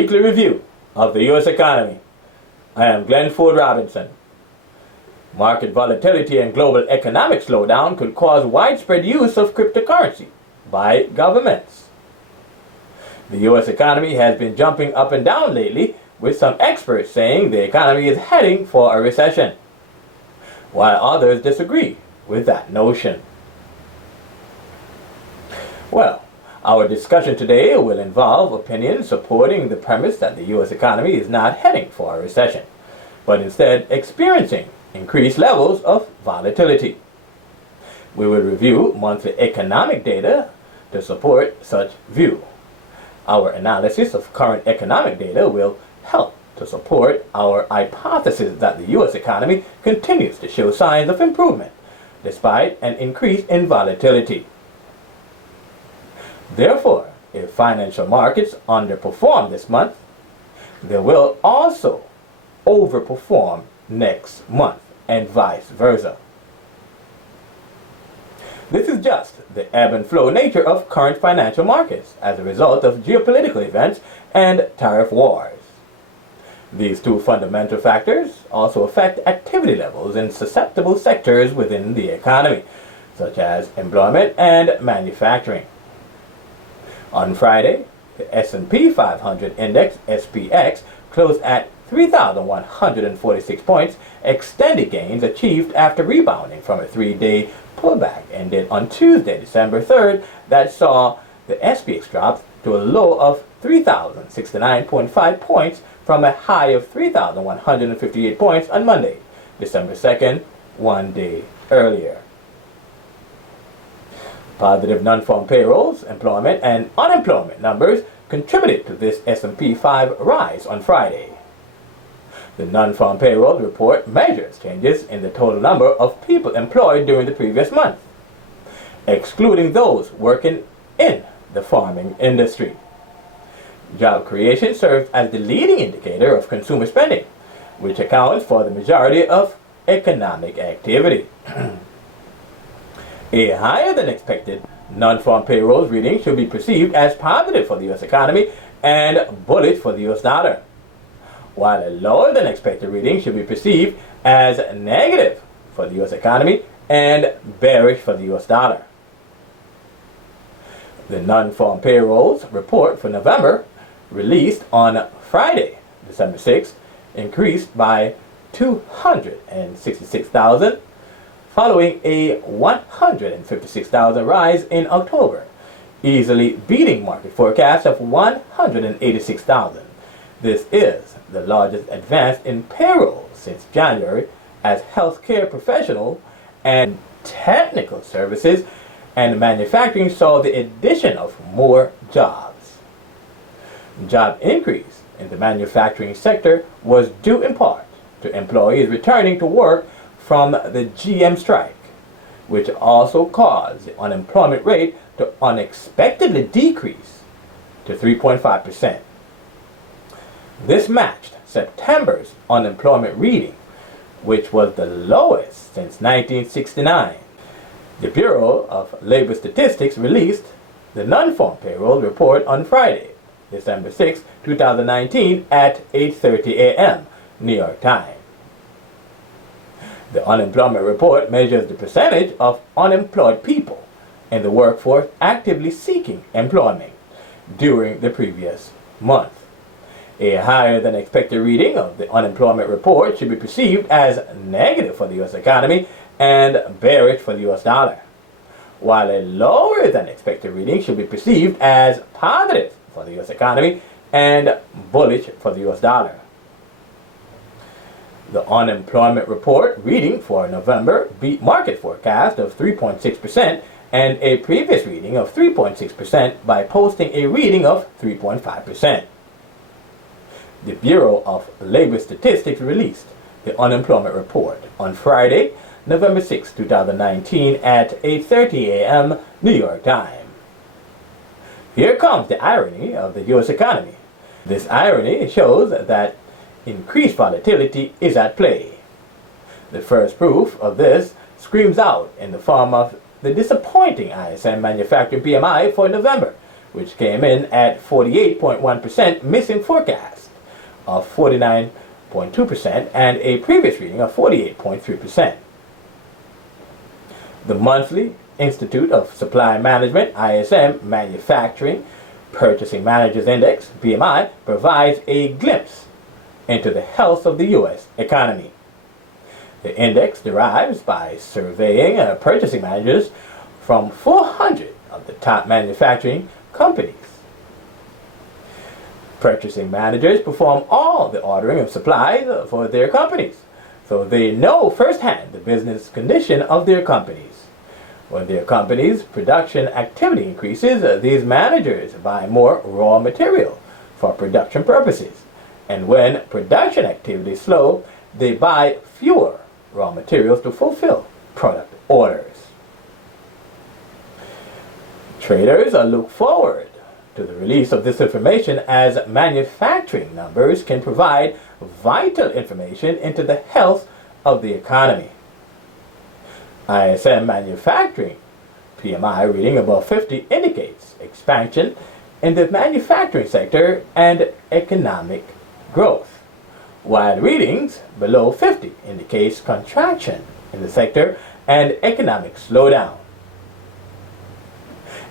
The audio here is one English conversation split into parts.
weekly review of the U.S. economy. I am Glenn Ford Robinson. Market volatility and global economic slowdown could cause widespread use of cryptocurrency by governments. The U.S. economy has been jumping up and down lately, with some experts saying the economy is heading for a recession, while others disagree with that notion. Well, our discussion today will involve opinions supporting the premise that the U.S. economy is not heading for a recession, but instead experiencing increased levels of volatility. We will review monthly economic data to support such view. Our analysis of current economic data will help to support our hypothesis that the U.S. economy continues to show signs of improvement despite an increase in volatility. Therefore, if financial markets underperform this month, they will also overperform next month, and vice versa. This is just the ebb and flow nature of current financial markets as a result of geopolitical events and tariff wars. These two fundamental factors also affect activity levels in susceptible sectors within the economy, such as employment and manufacturing. On Friday, the S&P 500 index, SPX, closed at 3,146 points, extended gains achieved after rebounding from a three-day pullback ended on Tuesday, December 3rd, that saw the SPX drop to a low of 3,069.5 points from a high of 3,158 points on Monday, December 2nd, one day earlier. Positive non-farm payrolls, employment, and unemployment numbers contributed to this S&P 5 rise on Friday. The non-farm payroll report measures changes in the total number of people employed during the previous month, excluding those working in the farming industry. Job creation serves as the leading indicator of consumer spending, which accounts for the majority of economic activity. A higher than expected non-farm payrolls reading should be perceived as positive for the U.S. economy and bullish for the U.S. dollar, while a lower than expected reading should be perceived as negative for the U.S. economy and bearish for the U.S. dollar. The non-farm payrolls report for November, released on Friday, December 6th, increased by 266,000, following a 156,000 rise in October, easily beating market forecasts of 186,000. This is the largest advance in payroll since January, as healthcare professional and technical services and manufacturing saw the addition of more jobs. Job increase in the manufacturing sector was due in part to employees returning to work from the GM strike, which also caused the unemployment rate to unexpectedly decrease to 3.5%. This matched September's unemployment reading, which was the lowest since 1969. The Bureau of Labor Statistics released the non-farm payroll report on Friday, December 6, 2019 at 8:30 a.m. New York time. The unemployment report measures the percentage of unemployed people in the workforce actively seeking employment during the previous month. A higher than expected reading of the unemployment report should be perceived as negative for the U.S. economy and bearish for the U.S. dollar, while a lower than expected reading should be perceived as positive for the U.S. economy and bullish for the U.S. dollar. The unemployment report reading for November beat market forecast of 3.6% and a previous reading of 3.6% by posting a reading of 3.5%. The Bureau of Labor Statistics released the unemployment report on Friday, November 6, 2019 at 8:30 a.m. New York time. Here comes the irony of the U.S. economy. This irony shows that increased volatility is at play. The first proof of this screams out in the form of the disappointing ISM manufacturing PMI for November, which came in at 48.1%, missing forecast of 49.2% and a previous reading of 48.3%. The monthly Institute of Supply Management (ISM) Manufacturing Purchasing Managers Index (PMI) provides a glimpse into the health of the U.S. economy. The index derives by surveying purchasing managers from 400 of the top manufacturing companies. Purchasing managers perform all the ordering of supplies for their companies, so they know firsthand the business condition of their companies. When their company's production activity increases, these managers buy more raw material for production purposes. And when production activity is slow, they buy fewer raw materials to fulfill product orders. Traders look forward to the release of this information, as manufacturing numbers can provide vital information into the health of the economy. ISM Manufacturing PMI reading above 50 indicates expansion in the manufacturing sector and economic growth, while readings below 50 indicates contraction in the sector and economic slowdown.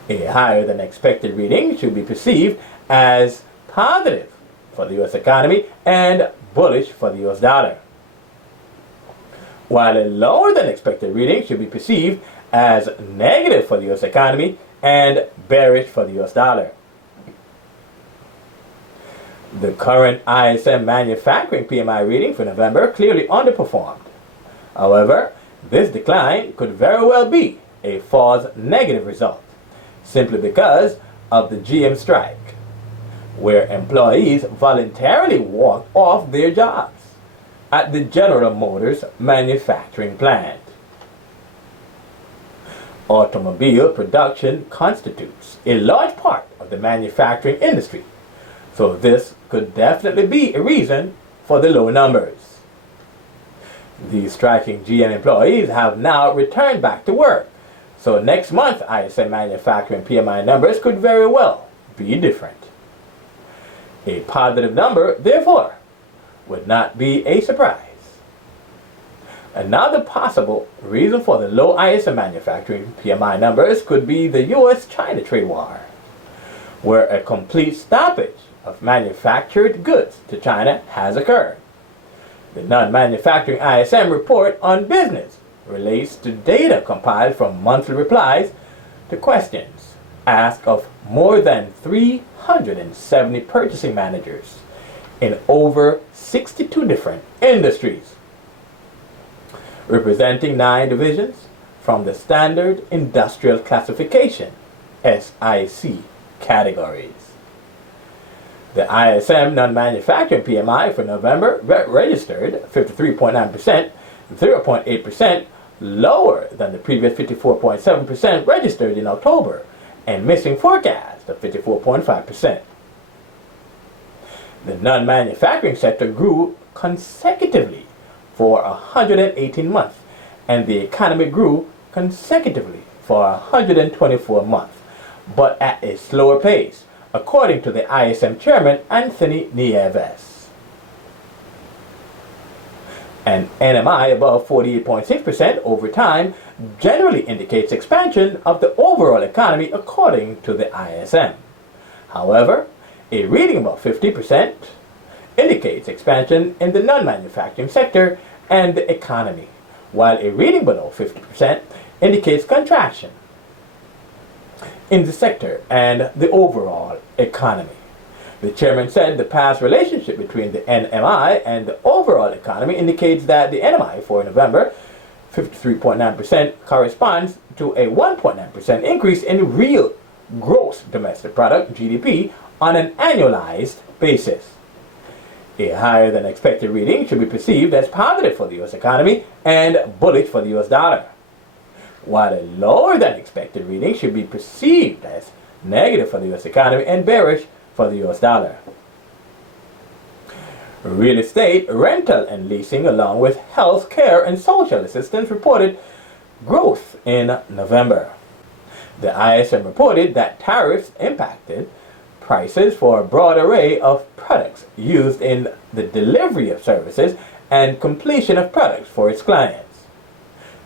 A higher than expected reading should be perceived as positive for the U.S. economy and bullish for the U.S. dollar, while a lower than expected reading should be perceived as negative for the U.S. economy and bearish for the U.S. dollar. The current ISM Manufacturing PMI reading for November clearly underperformed. However, this decline could very well be a false negative result, simply because of the GM strike, where employees voluntarily walked off their jobs at the General Motors manufacturing plant. Automobile production constitutes a large part of the manufacturing industry, so this could definitely be a reason for the low numbers. These striking GM employees have now returned back to work, so next month ISM Manufacturing PMI numbers could very well be different. A positive number, therefore, would not be a surprise. Another possible reason for the low ISM Manufacturing PMI numbers could be the U.S.-China trade war, where a complete stoppage of manufactured goods to China has occurred. The non-manufacturing ISM report on business relates to data compiled from monthly replies to questions asked of more than 370 purchasing managers in over 62 different industries, representing 9 divisions from the Standard Industrial Classification categories. The ISM non-manufacturing PMI for November registered 53.9%, 0.8% lower than the previous 54.7% registered in October, and missing forecast of 54.5%. The non-manufacturing sector grew consecutively for 118 months, and the economy grew consecutively for 124 months, but at a slower pace, according to the ISM chairman Anthony Nieves. An NMI above 48.6% over time generally indicates expansion of the overall economy according to the ISM. However, a reading above 50% indicates expansion in the non-manufacturing sector and the economy, while a reading below 50% indicates contraction in the sector and the overall economy. The chairman said the past relationship between the NMI and the overall economy indicates that the NMI for November, 53.9%, corresponds to a 1.9% increase in real gross domestic product, GDP, on an annualized basis. A higher than expected reading should be perceived as positive for the U.S. economy and bullish for the U.S. dollar, while a lower than expected reading should be perceived as negative for the U.S. economy and bearish for the U.S. dollar. Real estate, rental, and leasing, along with health care and social assistance, reported growth in November. The ISM reported that tariffs impacted prices for a broad array of products used in the delivery of services and completion of products for its clients.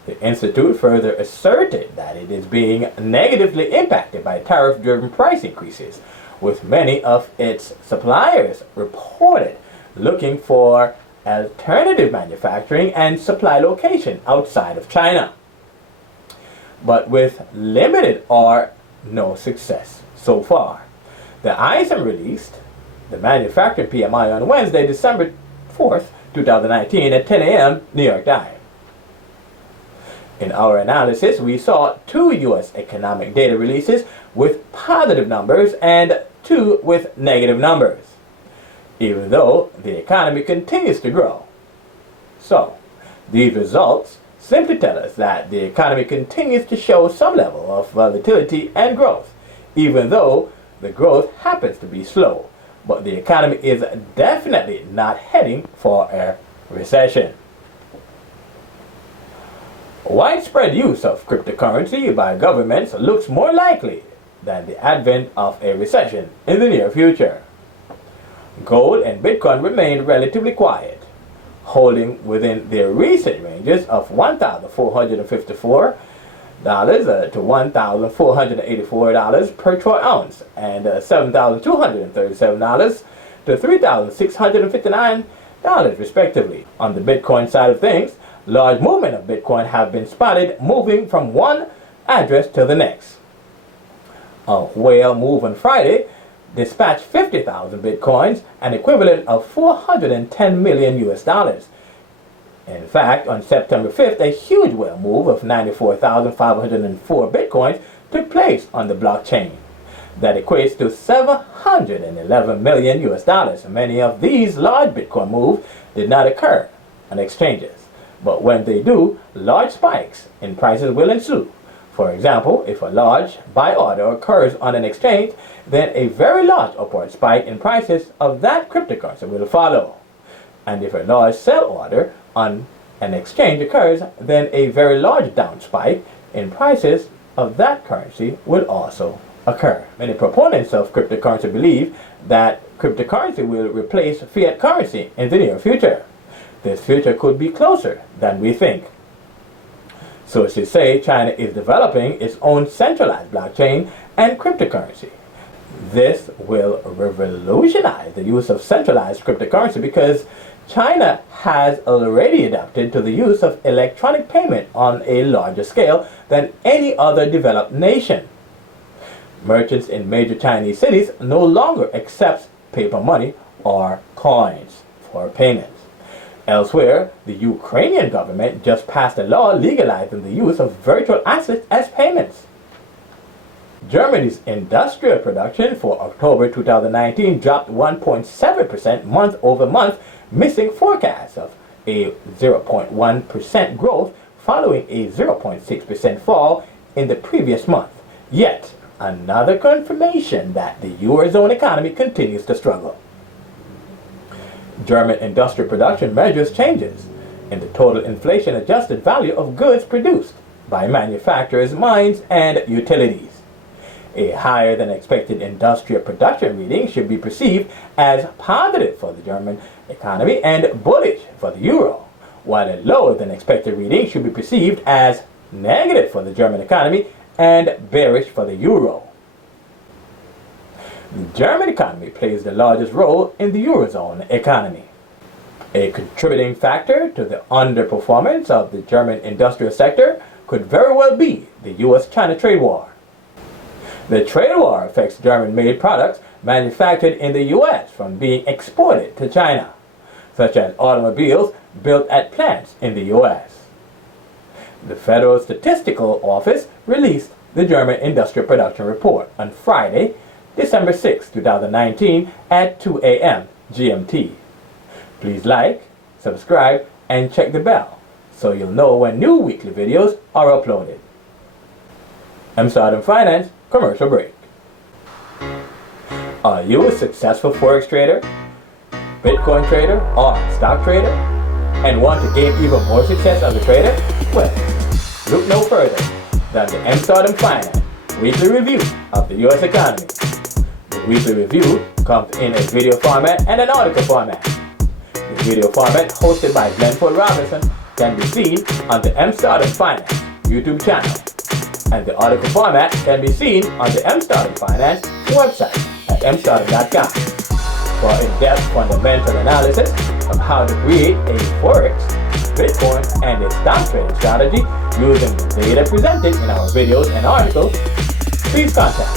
The Institute further asserted that it is being negatively impacted by tariff-driven price increases, with many of its suppliers reported looking for alternative manufacturing and supply location outside of China, but with limited or no success so far. The ISM released the manufacturing PMI on Wednesday, December 4th, 2019 at 10 a.m. New York time. In our analysis, we saw 2 U.S. economic data releases with positive numbers and 2 with negative numbers, even though the economy continues to grow. So, these results simply tell us that the economy continues to show some level of volatility and growth, even though the growth happens to be slow. But the economy is definitely not heading for a recession. Widespread use of cryptocurrency by governments looks more likely than the advent of a recession in the near future. Gold and Bitcoin remained relatively quiet, holding within their recent ranges of $1,454 to $1,484 per troy ounce and $7,237 to $3,659 respectively. On the Bitcoin side of things, large movement of Bitcoin have been spotted moving from one address to the next. A whale move on Friday dispatched 50,000 Bitcoins, an equivalent of $410 million US. In fact, on September 5th, a huge whale move of 94,504 Bitcoins took place on the blockchain. That equates to $711 million US. Many of these large Bitcoin moves did not occur on exchanges, but when they do, large spikes in prices will ensue. For example, if a large buy order occurs on an exchange, then a very large upward spike in prices of that cryptocurrency will follow. And if a large sell order on an exchange occurs, then a very large down spike in prices of that currency will also occur. Many proponents of cryptocurrency believe that cryptocurrency will replace fiat currency in the near future. This future could be closer than we think. Sources say China is developing its own centralized blockchain and cryptocurrency. This will revolutionize the use of centralized cryptocurrency because China has already adapted to the use of electronic payment on a larger scale than any other developed nation. Merchants in major Chinese cities no longer accept paper money or coins for payments. Elsewhere, the Ukrainian government just passed a law legalizing the use of virtual assets as payments. Germany's industrial production for October 2019 dropped 1.7% month over month, missing forecasts of a 0.1% growth following a 0.6% fall in the previous month. Yet, another confirmation that the Eurozone economy continues to struggle. German industrial production measures changes in the total inflation-adjusted value of goods produced by manufacturers, mines, and utilities. A higher than expected industrial production reading should be perceived as positive for the German economy and bullish for the euro, while a lower than expected reading should be perceived as negative for the German economy and bearish for the euro. The German economy plays the largest role in the Eurozone economy. A contributing factor to the underperformance of the German industrial sector could very well be the U.S.-China trade war. The trade war affects German-made products manufactured in the U.S. from being exported to China, such as automobiles built at plants in the U.S. The Federal Statistical Office released the German Industrial Production Report on Friday, December 6, 2019 at 2 a.m. GMT. Please like, subscribe, and check the bell so you'll know when new weekly videos are uploaded. I'm Stardom Finance, commercial break. Are you a successful Forex trader, Bitcoin trader, or stock trader, and want to gain even more success as a trader? Well, look no further than the Stardom Finance weekly review of the U.S. economy. The weekly review comes in a video format and an article format. The video format, hosted by Glenford Robinson, can be seen on the Untitled Finance YouTube channel, and the article format can be seen on the Untitled Finance website at untitled.com for in-depth fundamental analysis of how to create a Forex, Bitcoin, and a stock trading strategy using the data presented in our videos and articles. Please contact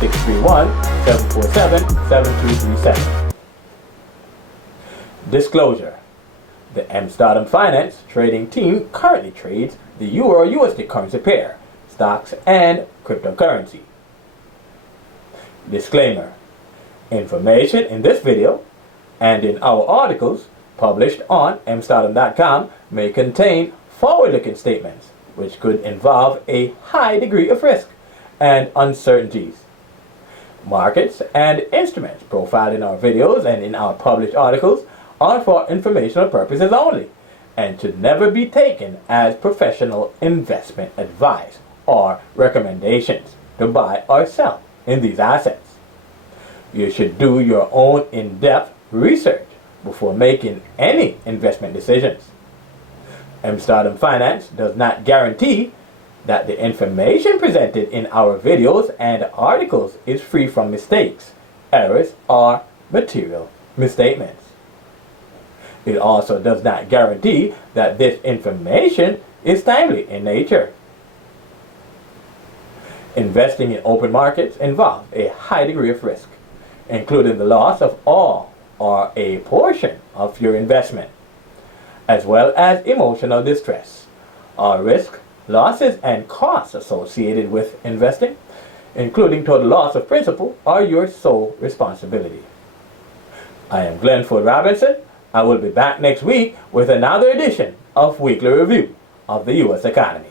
631-747-7237. Disclosure: the Untitled Finance trading team currently trades the Euro-USD currency pair, stocks, and cryptocurrency. Disclaimer: information in this video and in our articles published on mstardom.com may contain forward-looking statements which could involve a high degree of risk and uncertainties. Markets and instruments profiled in our videos and in our published articles are for informational purposes only and should never be taken as professional investment advice or recommendations to buy or sell in these assets. You should do your own in-depth research before making any investment decisions. Untitled Finance does not guarantee that the information presented in our videos and articles is free from mistakes, errors, or material misstatements. It also does not guarantee that this information is timely in nature. Investing in open markets involves a high degree of risk, including the loss of all or a portion of your investment, as well as emotional distress. All risk, losses, and costs associated with investing, including total loss of principal, are your sole responsibility. I am Glenford Robinson. I will be back next week with another edition of Weekly Review of the U.S. Economy.